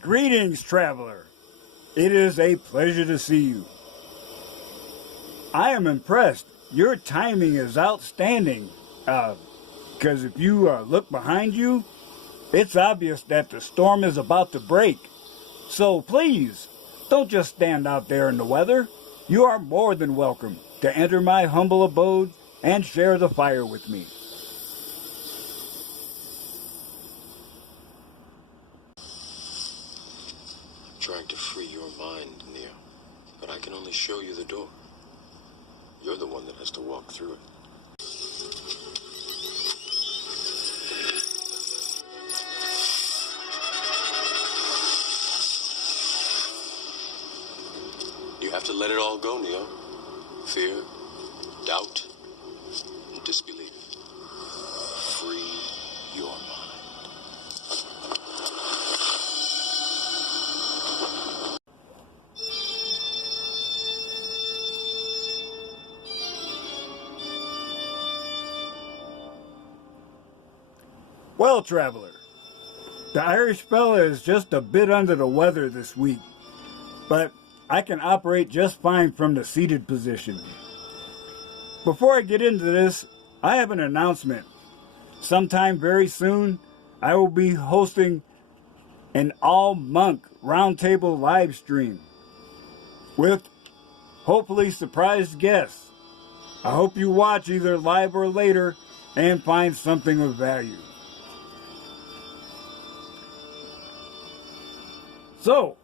Greetings, traveler. It is a pleasure to see you. I am impressed. Your timing is outstanding. Because if you look behind you, it's obvious that the storm is about to break. So please, don't just stand out there in the weather. You are more than welcome to enter my humble abode and share the fire with me. I'm trying to free your mind, Neo, but I can only show you the door. You're the one that has to walk through it. You have to let it all go, Neo. Fear, doubt, and disbelief. Free your mind. Well, traveler, the Irish fella is just a bit under the weather this week, but I can operate just fine from the seated position. Before I get into this, I have an announcement. Sometime very soon, I will be hosting an all-monk roundtable live stream with hopefully surprised guests. I hope you watch either live or later and find something of value. So,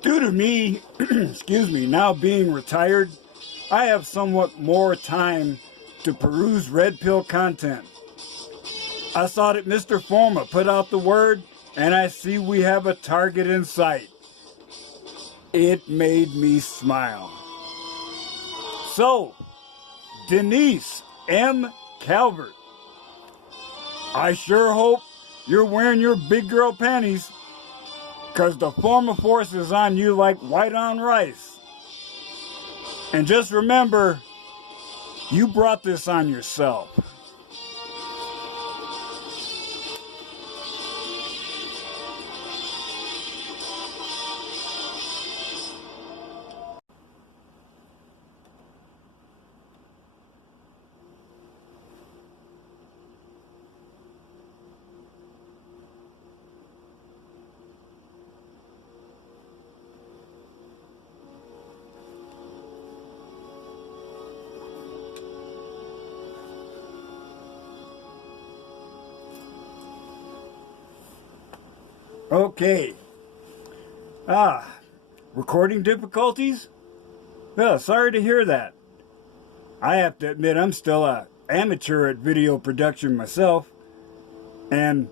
due to me, now being retired, I have somewhat more time to peruse red pill content. I saw that Mr. Forma put out the word, and I see we have a target in sight. It made me smile. So, Denise M. Calvert, I sure hope you're wearing your big girl panties, because the Forma force is on you like white on rice. And just remember, you brought this on yourself. Okay. Recording difficulties? Well, sorry to hear that. I have to admit I'm still an amateur at video production myself, and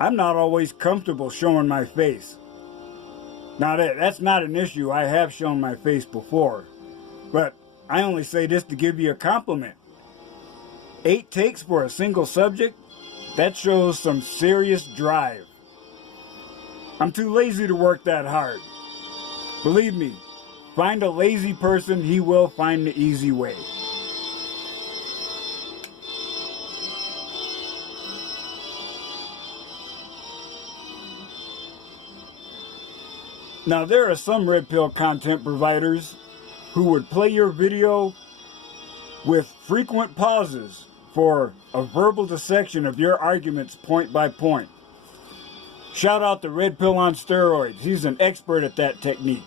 I'm not always comfortable showing my face. Now that's not an issue. I have shown my face before, but I only say this to give you a compliment. 8 takes for a single subject? That shows some serious drive. I'm too lazy to work that hard. Believe me, find a lazy person, he will find the easy way. Now, there are some red pill content providers who would play your video with frequent pauses for a verbal dissection of your arguments point by point. Shout out to Red Pill on Steroids. He's an expert at that technique.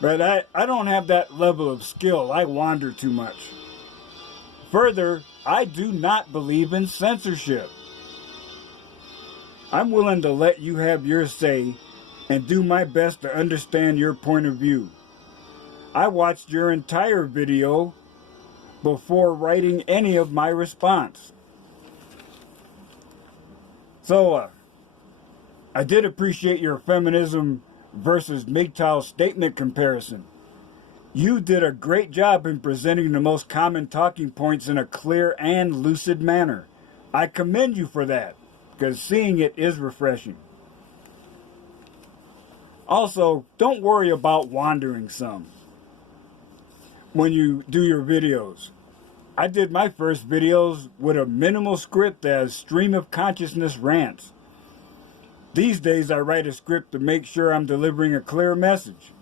But I don't have that level of skill. I wander too much. Further, I do not believe in censorship. I'm willing to let you have your say and do my best to understand your point of view. I watched your entire video before writing any of my response. So, I did appreciate your feminism versus MGTOW's statement comparison. You did a great job in presenting the most common talking points in a clear and lucid manner. I commend you for that, because seeing it is refreshing. Also, don't worry about wandering some when you do your videos. I did my first videos with a minimal script as stream of consciousness rants. These days I write a script to make sure I'm delivering a clear message.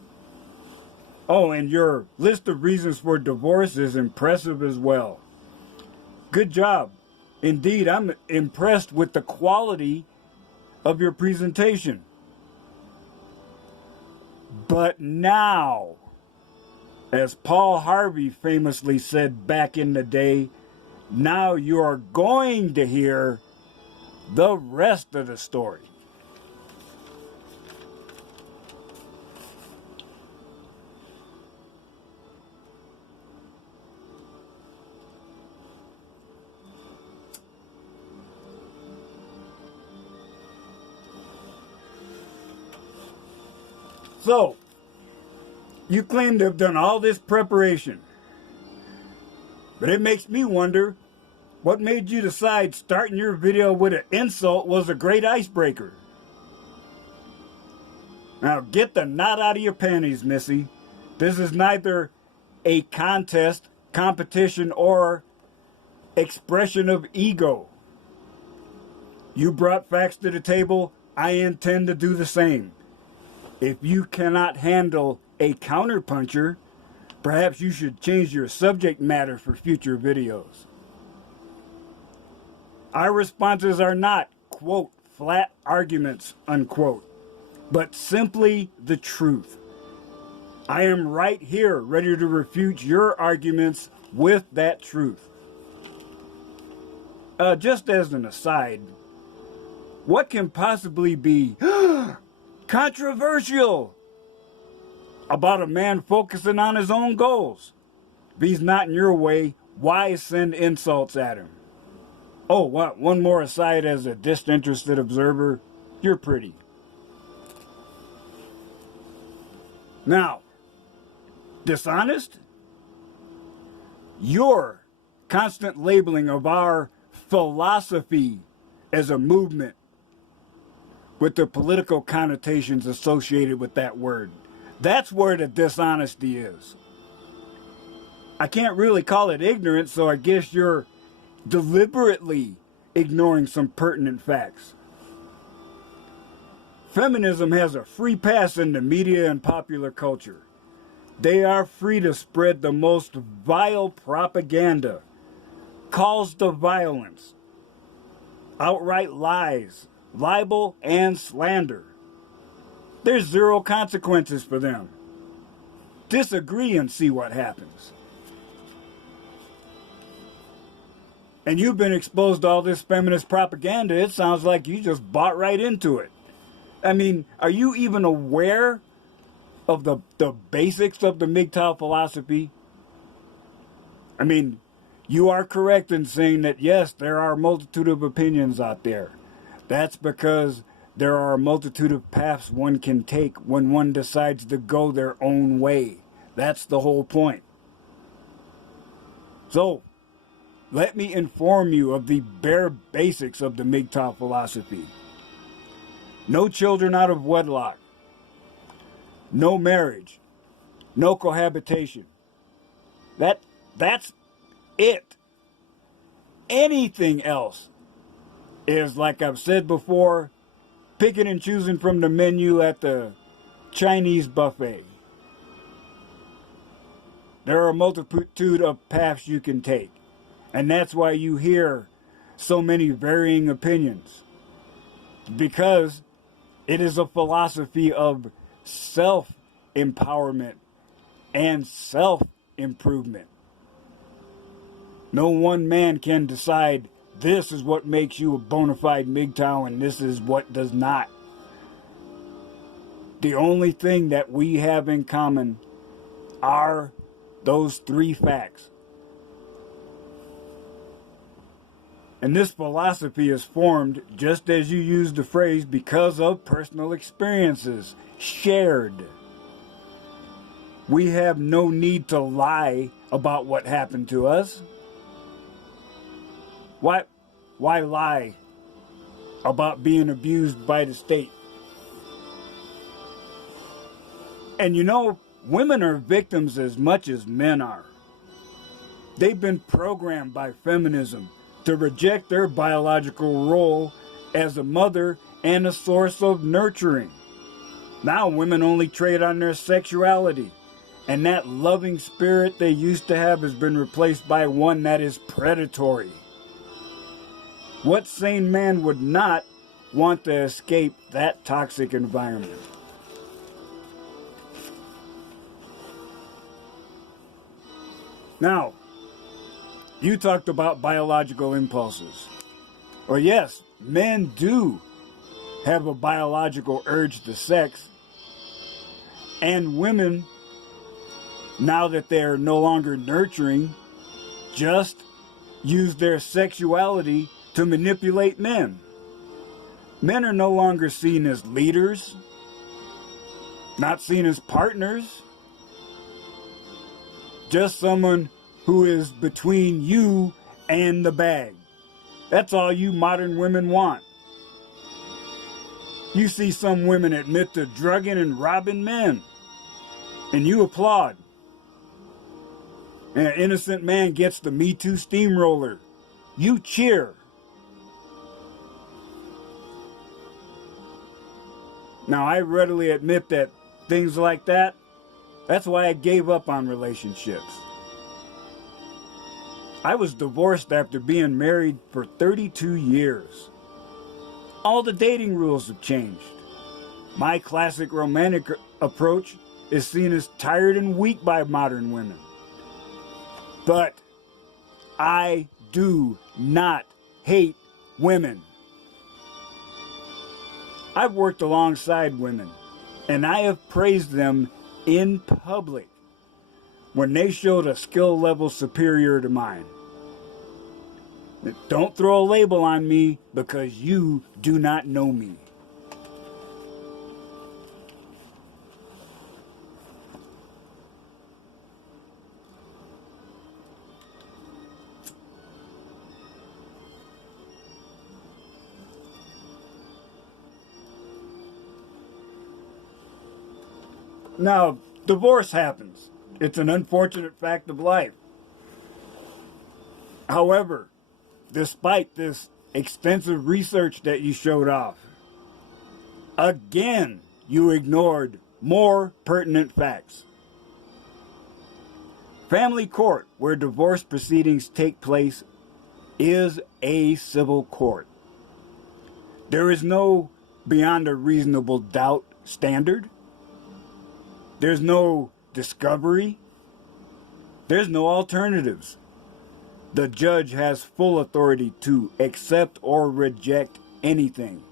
Oh, and your list of reasons for divorce is impressive as well. Good job. Indeed, I'm impressed with the quality of your presentation. But now, as Paul Harvey famously said back in the day, now you are going to hear the rest of the story. So, you claim to have done all this preparation, but it makes me wonder, what made you decide starting your video with an insult was a great icebreaker? Now get the knot out of your panties, Missy. This is neither a contest, competition, or expression of ego. You brought facts to the table. I intend to do the same. If you cannot handle a counterpuncher, perhaps you should change your subject matter for future videos. Our responses are not, quote, flat arguments, unquote, but simply the truth. I am right here ready to refute your arguments with that truth. Just as an aside, what can possibly be controversial about a man focusing on his own goals? If he's not in your way, why send insults at him? Oh, what? One more aside as a disinterested observer. You're pretty. Now, dishonest? Your constant labeling of our philosophy as a movement with the political connotations associated with that word. That's where the dishonesty is. I can't really call it ignorance, so I guess you're deliberately ignoring some pertinent facts. Feminism has a free pass in the media and popular culture. They are free to spread the most vile propaganda, calls to violence, outright lies, libel, and slander. There's zero consequences for them. Disagree and see what happens. And you've been exposed to all this feminist propaganda. It sounds like you just bought right into it. I mean, are you even aware of the basics of the MGTOW philosophy? I mean, you are correct in saying that, yes, there are a multitude of opinions out there. That's because there are a multitude of paths one can take when one decides to go their own way. That's the whole point. So, let me inform you of the bare basics of the MGTOW philosophy. No children out of wedlock. No marriage. No cohabitation. That's it. Anything else is, like I've said before, picking and choosing from the menu at the Chinese buffet. There are a multitude of paths you can take. And that's why you hear so many varying opinions. Because it is a philosophy of self-empowerment and self-improvement. No one man can decide this is what makes you a bona fide MGTOW and this is what does not. The only thing that we have in common are those three facts. And this philosophy is formed, just as you used the phrase, because of personal experiences shared. We have no need to lie about what happened to us. Why lie about being abused by the state? And you know, women are victims as much as men are. They've been programmed by feminism to reject their biological role as a mother and a source of nurturing. Now women only trade on their sexuality, and that loving spirit they used to have has been replaced by one that is predatory. What sane man would not want to escape that toxic environment? Now, you talked about biological impulses. Well, yes, men do have a biological urge to sex, and women, now that they're no longer nurturing, just use their sexuality to manipulate men. Men are no longer seen as leaders, not seen as partners, just someone who is between you and the bag. That's all you modern women want. You see some women admit to drugging and robbing men, and you applaud. And an innocent man gets the Me Too steamroller. You cheer. Now, I readily admit that things like that, that's why I gave up on relationships. I was divorced after being married for 32 years. All the dating rules have changed. My classic romantic approach is seen as tired and weak by modern women. But I do not hate women. I've worked alongside women, and I have praised them in public when they showed a skill level superior to mine. Don't throw a label on me because you do not know me. Now, divorce happens. It's an unfortunate fact of life. However, despite this extensive research that you showed off, again, you ignored more pertinent facts. Family court, where divorce proceedings take place, is a civil court. There is no beyond a reasonable doubt standard. There's no discovery. There's no alternatives. The judge has full authority to accept or reject anything.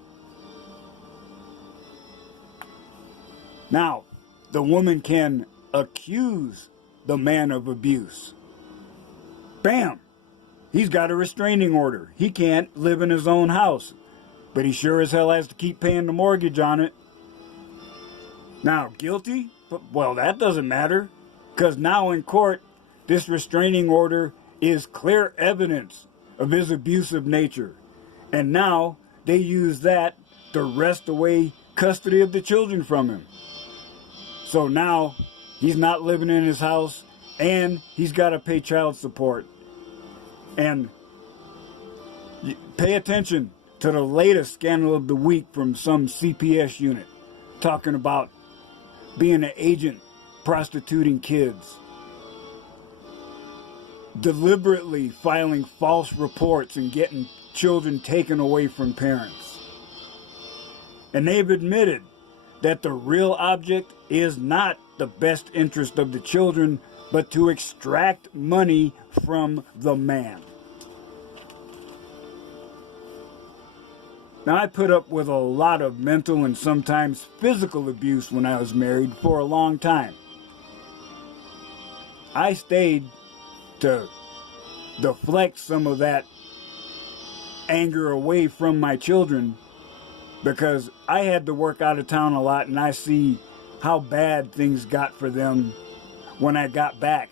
Now, the woman can accuse the man of abuse. Bam! He's got a restraining order. He can't live in his own house, but he sure as hell has to keep paying the mortgage on it. Now, guilty? Well, that doesn't matter, because now in court, this restraining order is clear evidence of his abusive nature. And now they use that to wrest away custody of the children from him. So now he's not living in his house and he's got to pay child support. And pay attention to the latest scandal of the week from some CPS unit talking about being an agent prostituting kids, deliberately filing false reports and getting children taken away from parents. And they've admitted that the real object is not the best interest of the children, but to extract money from the man. Now, I put up with a lot of mental and sometimes physical abuse when I was married for a long time. I stayed to deflect some of that anger away from my children, because I had to work out of town a lot, and I see how bad things got for them when I got back,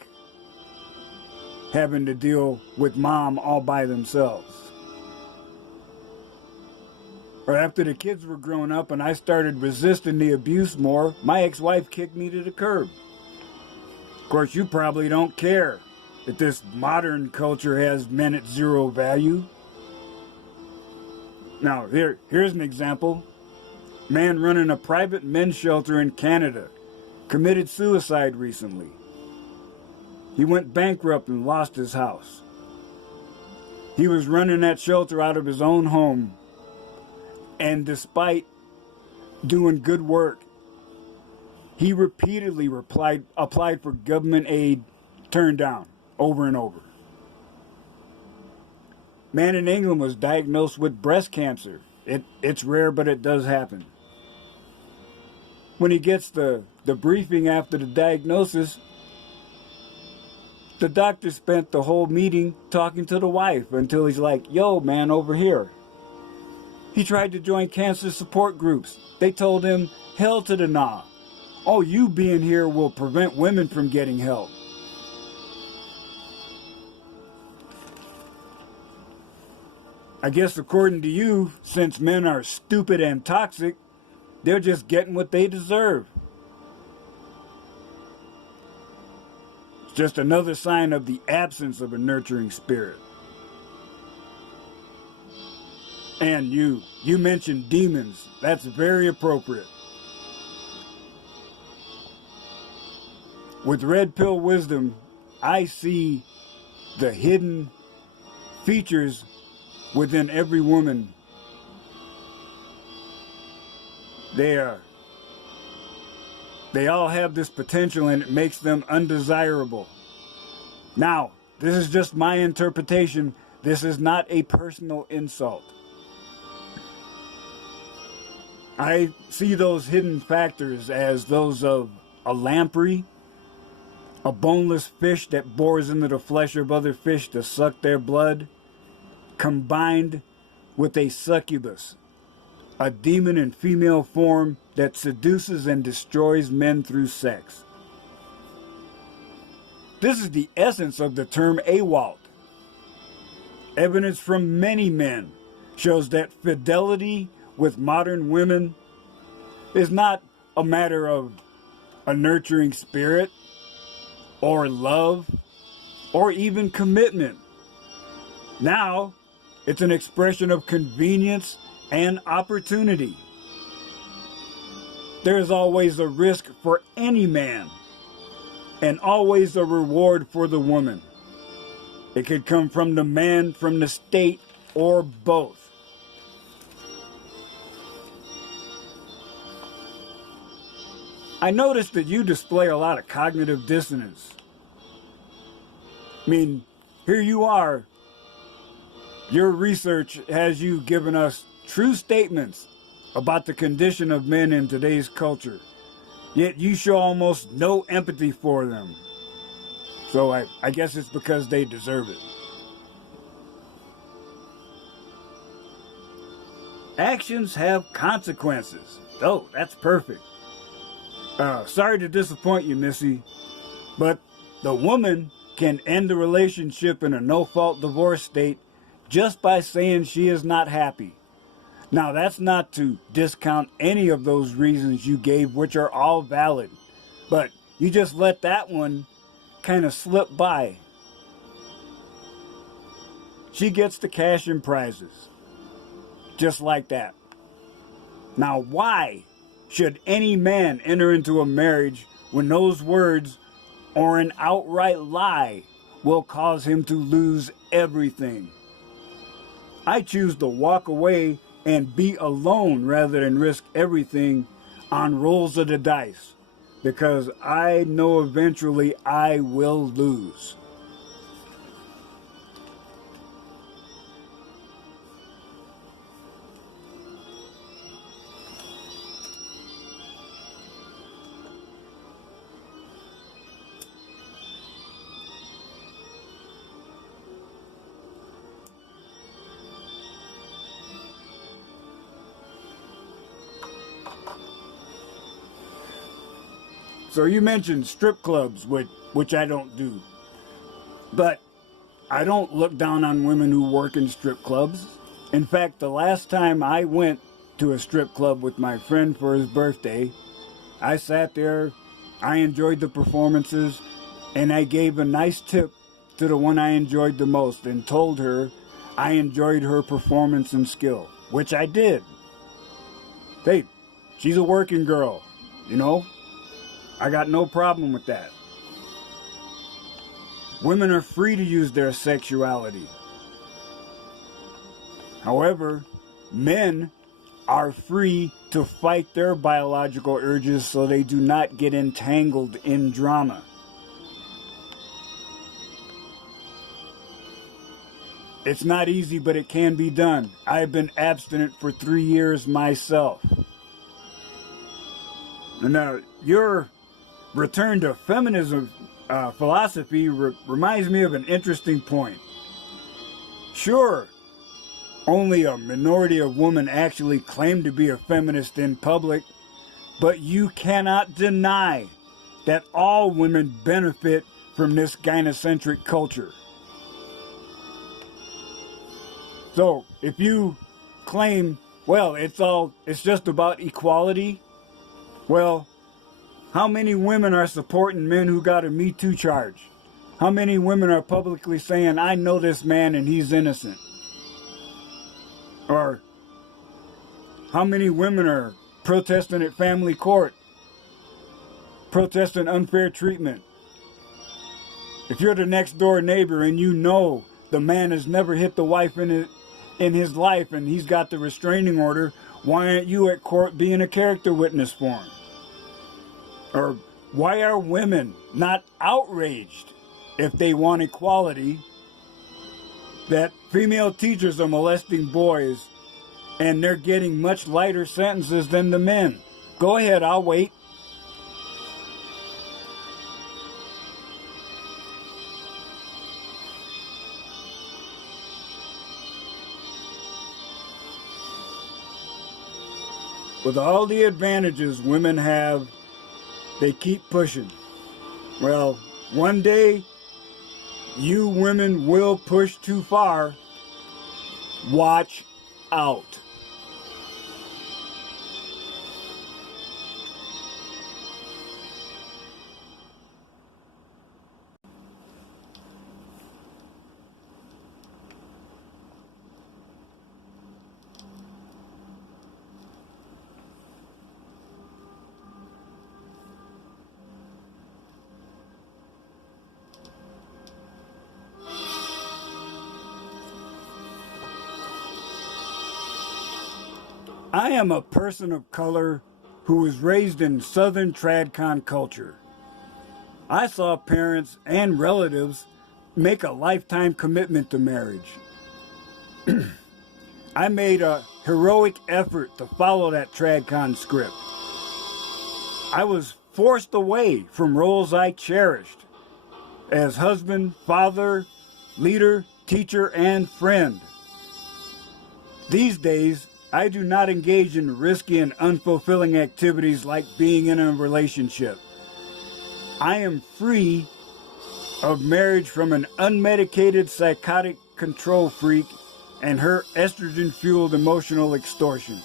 having to deal with mom all by themselves. Or after the kids were growing up and I started resisting the abuse more, my ex-wife kicked me to the curb. Of course, you probably don't care that this modern culture has men at zero value. Now, here's an example. Man running a private men's shelter in Canada committed suicide recently. He went bankrupt and lost his house. He was running that shelter out of his own home, and despite doing good work, he repeatedly applied for government aid, turned down over and over. Man in England was diagnosed with breast cancer. It's rare, but it does happen. When he gets the briefing after the diagnosis, the doctor spent the whole meeting talking to the wife until he's like, yo, man, over here. He tried to join cancer support groups. They told him, hell to the nah. Oh, you being here will prevent women from getting help. I guess according to you, since men are stupid and toxic, they're just getting what they deserve. It's just another sign of the absence of a nurturing spirit. And you mentioned demons. That's very appropriate. With Red Pill Wisdom, I see the hidden features within every woman. They all have this potential, and it makes them undesirable. Now, this is just my interpretation. This is not a personal insult. I see those hidden factors as those of a lamprey, a boneless fish that bores into the flesh of other fish to suck their blood, combined with a succubus, a demon in female form that seduces and destroys men through sex. This is the essence of the term AWOLT. Evidence from many men shows that fidelity with modern women is not a matter of a nurturing spirit or love or even commitment. Now, it's an expression of convenience and opportunity. There is always a risk for any man and always a reward for the woman. It could come from the man, from the state, or both. I noticed that you display a lot of cognitive dissonance. I mean, here you are. Your research has you given us true statements about the condition of men in today's culture, yet you show almost no empathy for them. So I guess it's because they deserve it. Actions have consequences. Oh, that's perfect. Sorry to disappoint you, Missy, but the woman can end the relationship in a no-fault divorce state just by saying she is not happy. Now, that's not to discount any of those reasons you gave, which are all valid, but you just let that one kind of slip by. She gets the cash and prizes, just like that. Now, why should any man enter into a marriage when those words or an outright lie will cause him to lose everything? I choose to walk away and be alone rather than risk everything on rolls of the dice, because I know eventually I will lose. So you mentioned strip clubs, which I don't do. But I don't look down on women who work in strip clubs. In fact, the last time I went to a strip club with my friend for his birthday, I sat there, I enjoyed the performances, and I gave a nice tip to the one I enjoyed the most and told her I enjoyed her performance and skill, which I did. Hey, she's a working girl, you know? I got no problem with that. Women are free to use their sexuality. However, men are free to fight their biological urges so they do not get entangled in drama. It's not easy, but it can be done. I've been abstinent for 3 years myself. Now, your return to feminism philosophy reminds me of an interesting point. Sure, only a minority of women actually claim to be a feminist in public, but you cannot deny that all women benefit from this gynocentric culture. So, if you claim, well, it's just about equality, well, how many women are supporting men who got a Me Too charge? How many women are publicly saying, I know this man and he's innocent? Or how many women are protesting at family court, protesting unfair treatment? If you're the next door neighbor and you know the man has never hit the wife in his life and he's got the restraining order, why aren't you at court being a character witness for him? Or why are women not outraged if they want equality that female teachers are molesting boys and they're getting much lighter sentences than the men? Go ahead, I'll wait. With all the advantages women have, they keep pushing. Well, one day, you women will push too far. Watch out. I am a person of color who was raised in Southern Tradcon culture. I saw parents and relatives make a lifetime commitment to marriage. I made a heroic effort to follow that Tradcon script. I was forced away from roles I cherished as husband, father, leader, teacher, and friend. These days, I do not engage in risky and unfulfilling activities like being in a relationship. I am free of marriage from an unmedicated psychotic control freak and her estrogen-fueled emotional extortion.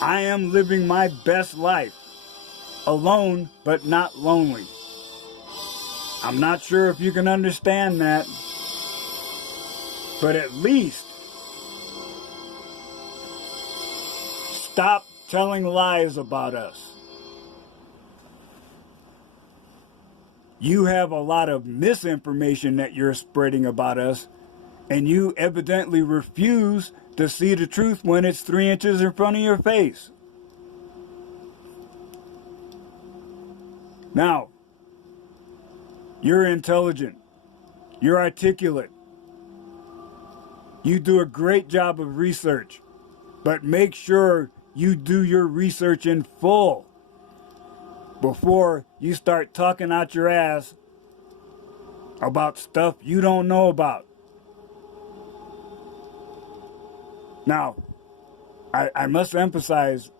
I am living my best life, alone but not lonely. I'm not sure if you can understand that, but at least stop telling lies about us. You have a lot of misinformation that you're spreading about us, and you evidently refuse to see the truth when it's 3 inches in front of your face. Now, you're intelligent. You're articulate. You do a great job of research, but make sure you do your research in full before you start talking out your ass about stuff you don't know about. Now, I must emphasize,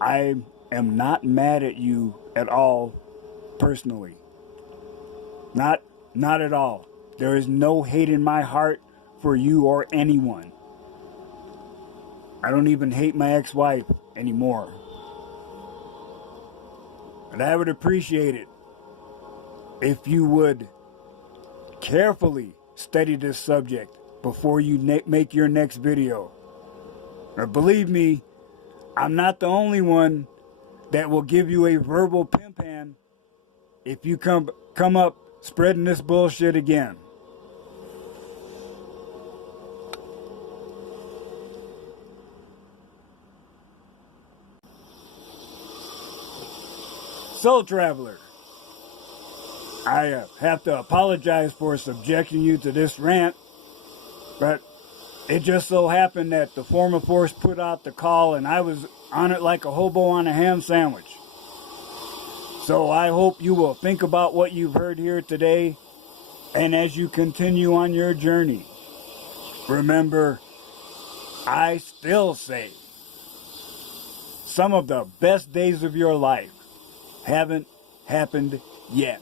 I am not mad at you at all personally. Not at all. There is no hate in my heart for you or anyone. I don't even hate my ex-wife anymore. And I would appreciate it if you would carefully study this subject before you make your next video. Or believe me, I'm not the only one that will give you a verbal pimp hand if you come up spreading this bullshit again. Soul Traveler, I have to apologize for subjecting you to this rant, but it just so happened that the former force put out the call and I was on it like a hobo on a ham sandwich. So I hope you will think about what you've heard here today, and as you continue on your journey, remember, I still say some of the best days of your life haven't happened yet.